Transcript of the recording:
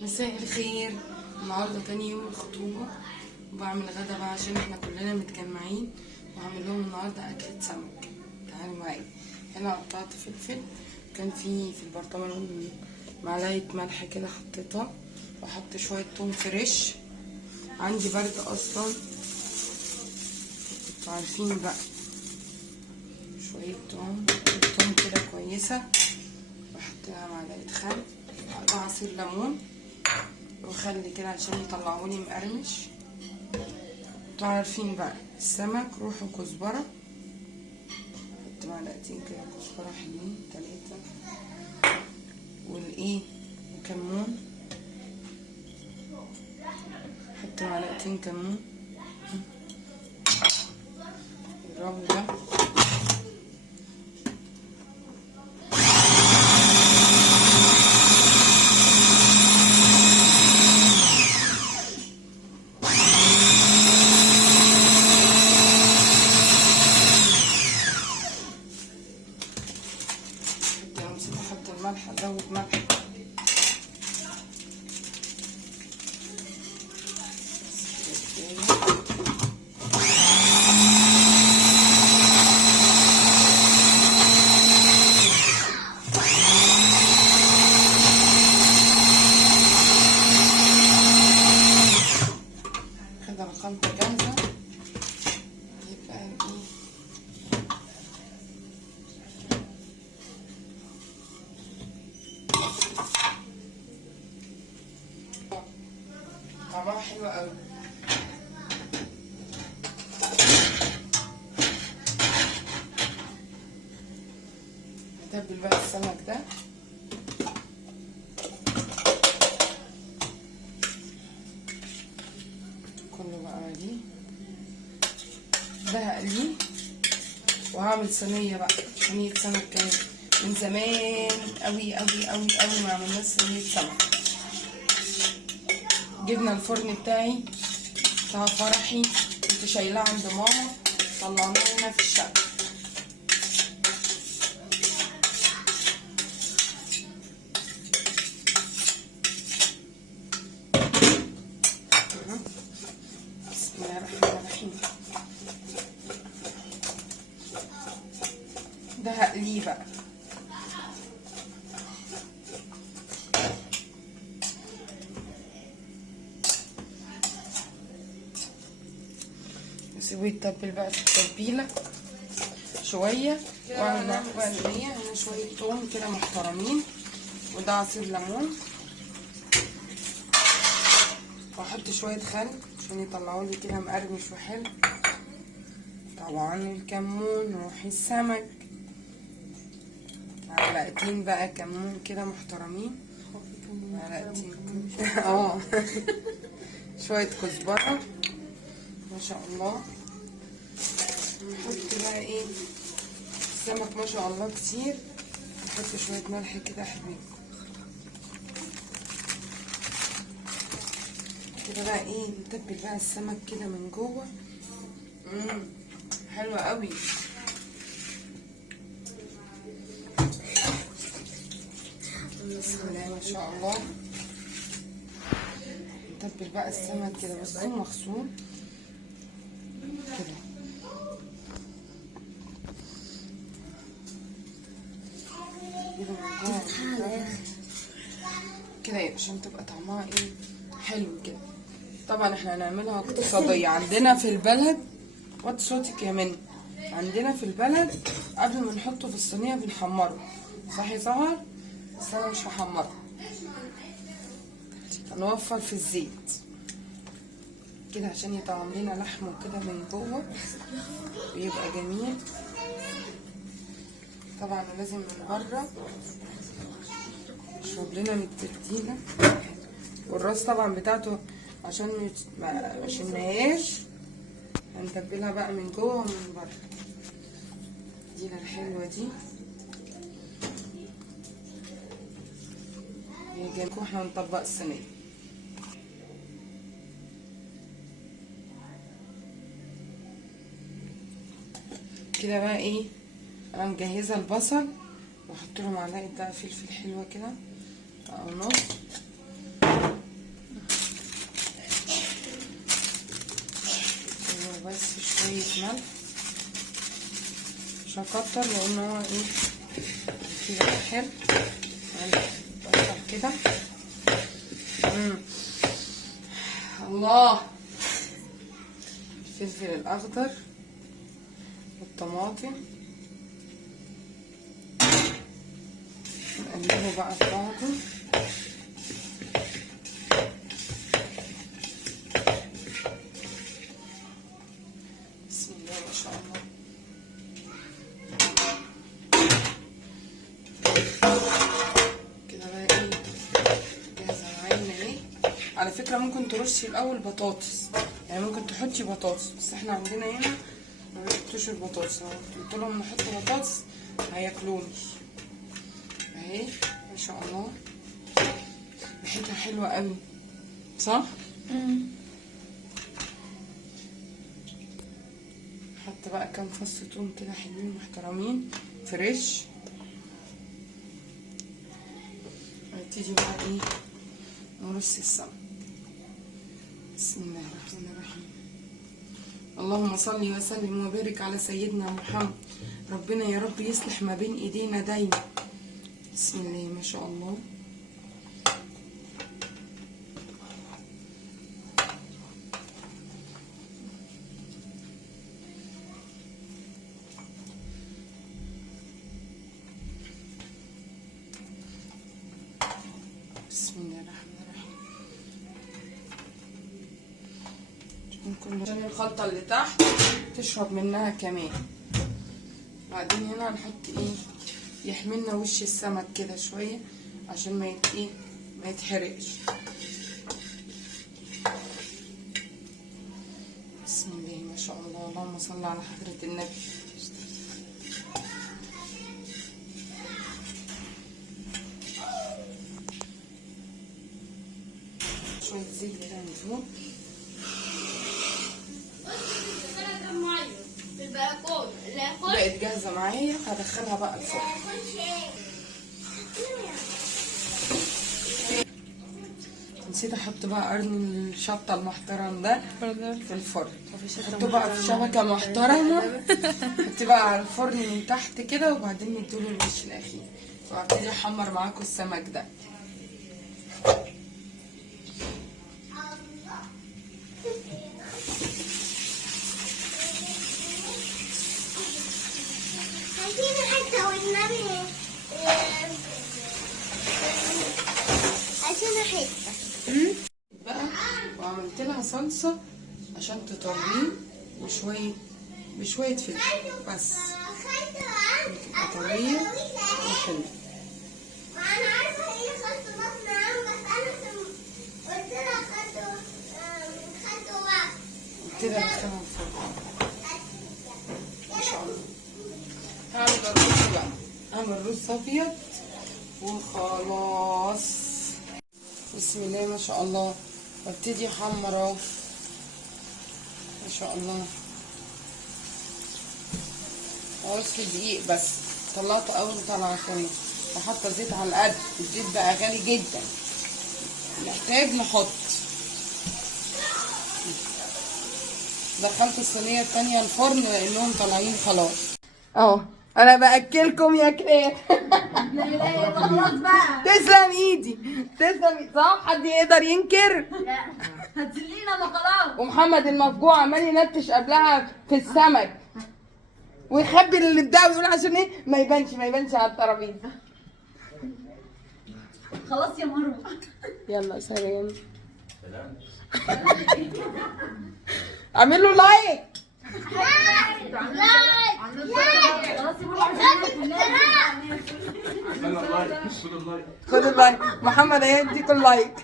مساء الخير. النهارده تاني يوم الخطوبه، وبعمل غدا بقى عشان احنا كلنا متجمعين، وهعمل لهم النهارده اكلة سمك. تعالوا معايا. هنا قطعت فلفل، كان في البرطمان معلقه ملح كده حطيتها، واحط شويه توم فريش. عندي برد اصلا، انتوا عارفين بقى. شويه توم كده كويسه، واحط لها معلقه خل، واحط عصير ليمون وخلي كده عشان يطلعوني مقرمش. انتوا عارفين بقى السمك، روح وكزبره، حط معلقتين كده كزبره حلوين 3، والايه وكمون، حط معلقتين كمون. اضربوا ده احط الملح، ازود ملح كده. الخلطة جاهزة. يبقى ايه، طعمها حلو قوي. هتبل بقى السمك ده، كله بقى دي ده هقليه، وهعمل صينيه بقى، صينيه سمك كمان. من زمان قوي قوي قوي قوي ما عملناش صينيه سمك. جبنا الفرن بتاعي بتاع فرحي، كنت شايلاه عند ماما، طلعناه هنا في الشقه. بسم الله الرحمن الرحيم. ده هقليه بقى. اسيبه يتبل بقى في التتبيله شويه، واقليه هنا شويه توم كده محترمين، وده عصير ليمون، واحط شويه خل عشان يطلعوا لي كده مقرمش وحلو. طبعا الكمون روح السمك، معلقتين بقى كمون كده محترمين، معلقتين شويه كزبره ما شاء الله. نحط بقى ايه، السمك ما شاء الله كتير، نحط شويه ملح كده حلوين كده. بقى ايه، نتبل بقى السمك كده من جوه. حلوه قوي. بسم الله ما شاء الله. نتبل بقى السمك كده، بس هو مغسول كده. كده يبقى عشان تبقى طعمها ايه، حلو كده. طبعا احنا هنعملها اقتصادية عندنا في البلد. وطي صوتك يا منى. عندنا في البلد قبل ما نحطه في الصينية بنحمره، صح يا سهر؟ بس انا مش هحمره، هنوفر في الزيت كده عشان يطعم لنا لحمه كده من جوه ويبقى جميل. طبعا لازم من بره يشرب لنا من التتبيله، والراس طبعا بتاعته عشان ما شلناهاش، هنتبلها بقى من جوه ومن بره. دي الحلوه دي هي جنبكم، احنا هنطبق الصينيه كده. بقى ايه، انا مجهزه البصل، واحط له معلقه بقى فلفل حلوه كده او نص، ملح، مش هكتر لان هو ايه كده حلو. بصل كده. الله. الفلفل الاخضر والطماطم نقلبه بقى في بعضه. بسم الله ما شاء الله. كده بقى ايه جاهزه معانا ايه. على فكره ممكن ترشي الاول بطاطس، يعني ممكن تحطي بطاطس، بس احنا عندنا هنا ما بيحطوش البطاطس. لو قلت لهم نحط بطاطس هياكلوني. اهي ما شاء الله ريحتها حلوه قوي صح. نحط بقى كام فص توم كده حلوين محترمين فريش. هنبتدي بقى ايه نرص السمك. بسم الله الرحمن الرحيم. اللهم صل وسلم وبارك على سيدنا محمد. ربنا يا رب يصلح ما بين ايدينا دايما. بسم الله ما شاء الله. بسم الله الرحمن الرحيم. عشان الخلطة اللي تحت تشرب منها كمان. بعدين هنا هنحط ايه يحملنا وش السمك كده شوية عشان ما يتحرقش. بسم الله ما شاء الله. اللهم صل على حضرة النبي. شوية زيت كده من فوق. بقت جاهزة معايا، هدخلها بقى الفرن. نسيت احط بقى قرن الشطة المحترم ده في الفرن. حطه بقى في شبكة محترمة. حطي بقى على الفرن من تحت كده وبعدين نديله الوش الاخير. وهبتدي احمر معاكم السمك ده. بقى وعملت لها صلصه عشان تطريه بشويه فلفل بس تبقى طريه وحلوه. انا عارفه هي خدت بطن عام، بس انا قلت لها خدت وقت. قلت لها ادخلها الفرن. ما شاء الله. هعمل الرز بقى. هعمل رز ابيض وخلاص. بسم الله ما شاء الله. وابتدي احمر اهو ما شاء الله. في دقيق بس. طلعته اول طلعه كويس وحاطه زيت على القد. الزيت بقى غالي جدا، محتاج نحط. دخلت الصينيه التانيه الفرن لانهم طالعين خلاص اهو. انا باكلكم يا كريم. خلاص بقى. تسلم ايدي، تسلم صح. حد يقدر ينكر؟ لا هتزلينا ما خلاص. ومحمد المفجوع عمال ينتش قبلها في السمك ويخبي اللي بتاعه ويقول عشان ايه ما يبانش على الترابيزه. خلاص يا مروه. يلا سلام. اعملوا لايك. خد اللايك. محمد هيديكوا اللايك.